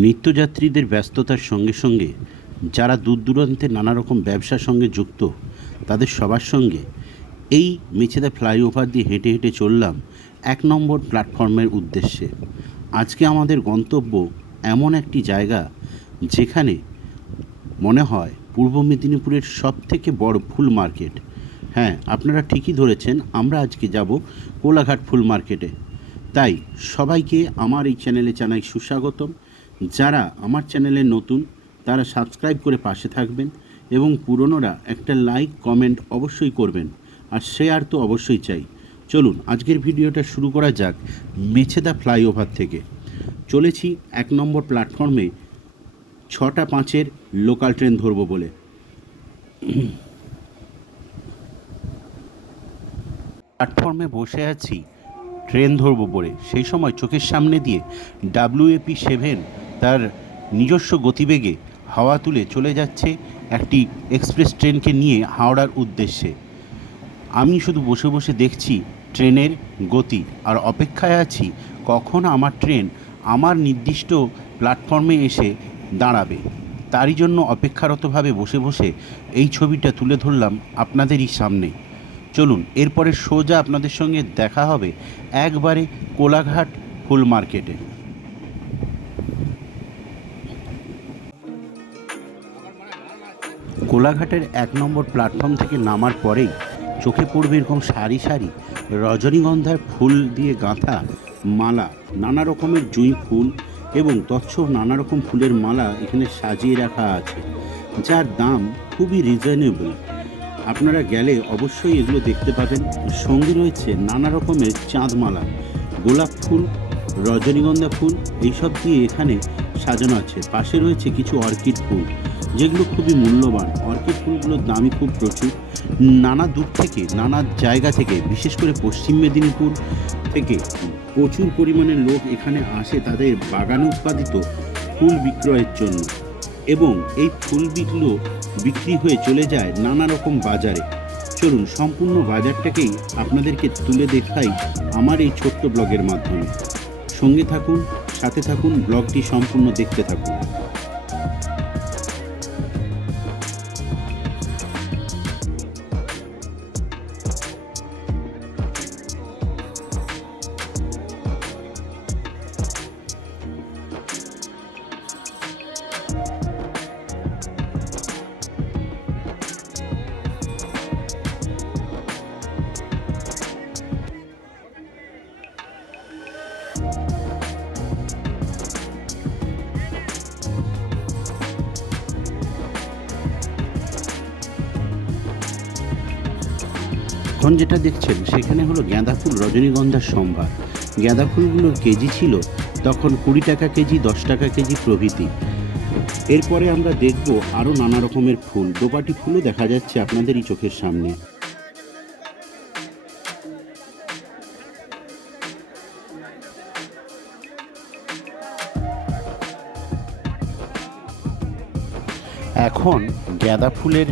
নিত্যযাত্রীদের ব্যস্ততার সঙ্গে সঙ্গে যারা দূর দূরান্তে নানা রকম ব্যবসার সঙ্গে যুক্ত, তাদের সবার সঙ্গে এই মেছেদা ফ্লাইওভার দিয়ে হেঁটে হেঁটে চললাম এক নম্বর প্ল্যাটফর্মের উদ্দেশ্যে। আজকে আমাদের গন্তব্য এমন একটি জায়গা যেখানে মনে হয় পূর্ব মেদিনীপুরের সব থেকে বড় ফুল মার্কেট। হ্যাঁ আপনারা ঠিকই ধরেছেন, আমরা আজকে যাব কোলাঘাট ফুল মার্কেটে। তাই সবাইকে আমার এই চ্যানেলে জানাই সুস্বাগতম। যারা আমার চ্যানেলে নতুন, তারা সাবস্ক্রাইব করে পাশে থাকবেন এবং পুরনোরা একটা লাইক, কমেন্ট অবশ্যই করবেন। আর শেয়ার তো অবশ্যই চাই। চলুন, আজকের ভিডিওটা শুরু করা যাক মেছেদা ফ্লাইওভার থেকে। চলেছি এক নম্বর প্ল্যাটফর্মে, ছটা পাঁচের লোকাল ট্রেন ধরবো বলে। প্ল্যাটফর্মে বসে আছি, ট্রেন ধরবো বলে। সেই সময় চোখের সামনে দিয়ে ডাব্লিউএপি সেভেন তার নিজস্ব গতিবেগে হাওয়া তুলে চলে যাচ্ছে একটি এক্সপ্রেস ট্রেনকে নিয়ে হাওড়ার উদ্দেশ্যে। আমি শুধু বসে বসে দেখছি ট্রেনের গতি আর অপেক্ষায় আছি কখন আমার ট্রেন আমার নির্দিষ্ট প্ল্যাটফর্মে এসে দাঁড়াবে। তারই জন্য অপেক্ষারতভাবে বসে বসে এই ছবিটা তুলে ধরলাম আপনাদেরই সামনে। চলুন, এরপরে সোজা আপনাদের সঙ্গে দেখা হবে একবারে কোলাঘাট ফুল মার্কেটে। কোলাঘাটের এক নম্বর প্ল্যাটফর্ম থেকে নামার পরেই চোখে পড়বে এরকম সারি সারি রজনীগন্ধার ফুল দিয়ে গাঁথা মালা, নানা রকমের জুঁই ফুল এবং তৎসব নানা রকম ফুলের মালা এখানে সাজিয়ে রাখা আছে, যার দাম খুবই রিজনেবল আপনারা গেলে অবশ্যই এগুলো দেখতে পাবেন। সঙ্গে রয়েছে নানা রকমের চাঁদমালা গোলাপ ফুল, রজনীগন্ধা ফুল, এইসব দিয়ে এখানে সাজানো আছে। পাশে রয়েছে কিছু অর্কিড ফুল। যেগুলো খুবই মূল্যবান। অর্কিড ফুলগুলোর দামই খুব প্রচুর। নানা দূর থেকে, নানা জায়গা থেকে, বিশেষ করে পশ্চিম মেদিনীপুর থেকে প্রচুর পরিমাণে লোক এখানে আসে তাদের বাগানে উৎপাদিত ফুল বিক্রয়ের জন্য। এবং এই ফুল ফুলগুলো বিক্রি হয়ে চলে যায় নানা রকম বাজারে। চলুন, সম্পূর্ণ বাজারটাকেই আপনাদেরকে তুলে দেখাই আমার এই ছোট্ট ব্লগের মাধ্যমে। সঙ্গে থাকুন, সাথে থাকুন, ব্লগটি সম্পূর্ণ দেখতে থাকুন। এখন যেটা দেখছেন, সেখানে হলো গাঁদা ফুল রজনীগন্ধার সম্ভার। গাঁদা ফুলগুলোর কেজি ছিল, তখন কুড়ি টাকা কেজি, দশ টাকা কেজি প্রভৃতি। এরপরে আমরা দেখব আরও নানা রকমের ফুল। দোপাটি ফুলও দেখা যাচ্ছে আপনাদেরই চোখের সামনে। এখন গাঁদা ফুলের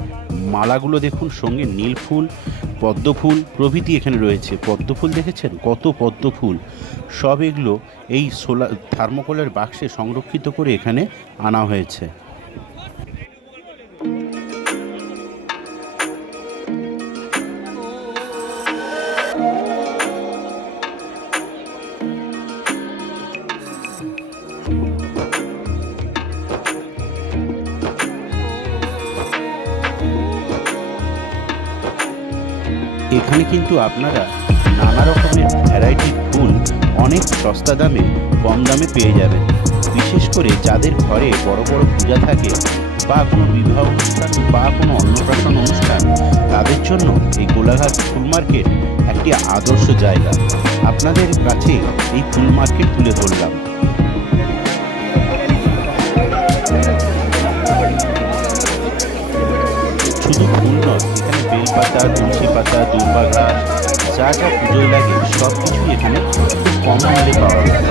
মালাগুলো দেখুন, সঙ্গে নীল ফুল, পদ্ম ফুল, প্রভৃতি এখানে রয়েছে। পদ্ম ফুল দেখেছেন? কত পদ্ম ফুল। সব এগুলো এই সোলা থার্মোকলের বাক্সে সংরক্ষিত করে এখানে আনা হয়েছে। এখানে কিন্তু আপনারা নানা রকমের ভ্যারাইটির ফুল অনেক সস্তা দামে, কম দামে পেয়ে যাবেন। বিশেষ করে যাদের ঘরে বড় বড় পূজা থাকে বা কোনো বিবাহ অনুষ্ঠান বা কোনো অন্নপ্রাশন অনুষ্ঠান, তাদের জন্য এই গোলাঘাট ফুল মার্কেট একটি আদর্শ জায়গা। আপনাদের কাছে এই ফুল মার্কেট তুলে ধরলাম। বেলপাতা তুলসী পাতা, দুর্বা ঘাস যা যা পুজোয় লাগে সব কিছুই এখানে খুব কম মূল্যে পাওয়া যায়।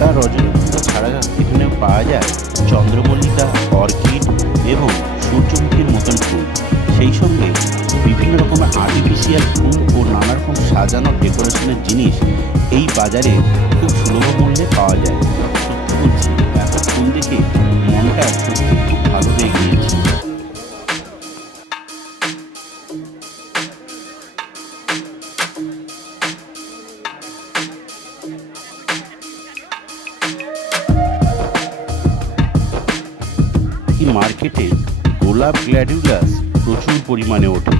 গাঁদা রজনীগন্ধা ছাড়া এখানে পাওয়া যায় চন্দ্রমল্লিকা, অর্কিড এবং সূর্যমুখীর মতন ফুল। সেই সঙ্গে বিভিন্ন রকমের আর্টিফিশিয়াল ফুল ও নানা রকম সাজানো ডেকোরেশনের জিনিস এই বাজারে খুব সুলভ মূল্যে পাওয়া যায়। সত্যি বলছি, এত ফুল দেখে মনটা সত্যি এই মার্কেটে গোলাপ গ্ল্যাডিউলাস প্রচুর পরিমাণে ওঠে।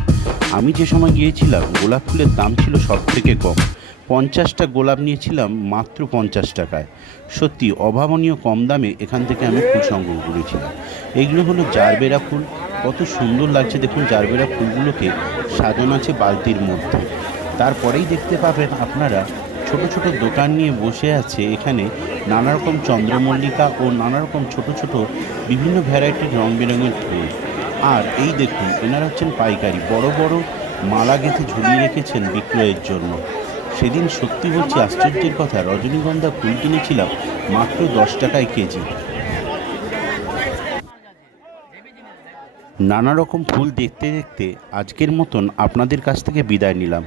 আমি যে সময় গিয়েছিলাম, গোলাপ ফুলের দাম ছিল সব থেকে কম। পঞ্চাশটা গোলাপ নিয়েছিলাম মাত্র পঞ্চাশ টাকায়। সত্যি, অভাবনীয় কম দামে এখান থেকে আমি ফুল সংগ্রহ করেছিলাম। এগুলো হলো জারবেরা ফুল। কত সুন্দর লাগছে দেখুন জারবেরা ফুলগুলোকে সাজানো আছে বালতির মধ্যে। তারপরেই দেখতে পাবেন আপনারা ছোট ছোট দোকান নিয়ে বসে আছে এখানে নানা রকম চন্দ্রমল্লিকা ও নানা রকম ছোট ছোট বিভিন্ন ভ্যারাইটির রং বেরঙের ফুল। আর এই দেখুন, এনারা হচ্ছেন পাইকারি। বড় বড় মালা গেঁথে ঝুলিয়ে রেখেছেন বিক্রয়ের জন্য। সেদিন সত্যি বলছি আশ্চর্যের কথা, রজনীগন্ধা ফুল কিনেছিলাম মাত্র দশ টাকায় কেজি। নানা রকম ফুল দেখতে দেখতে আজকের মতন আপনাদের কাছ থেকে বিদায় নিলাম।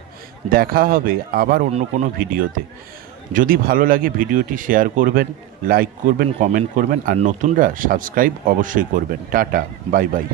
দেখা হবে আবার অন্য কোনো ভিডিওতে। যদি ভালো লাগে ভিডিওটি শেয়ার করবেন, লাইক করবেন, কমেন্ট করবেন, আর নতুনরা সাবস্ক্রাইব অবশ্যই করবেন। Tata, bye bye.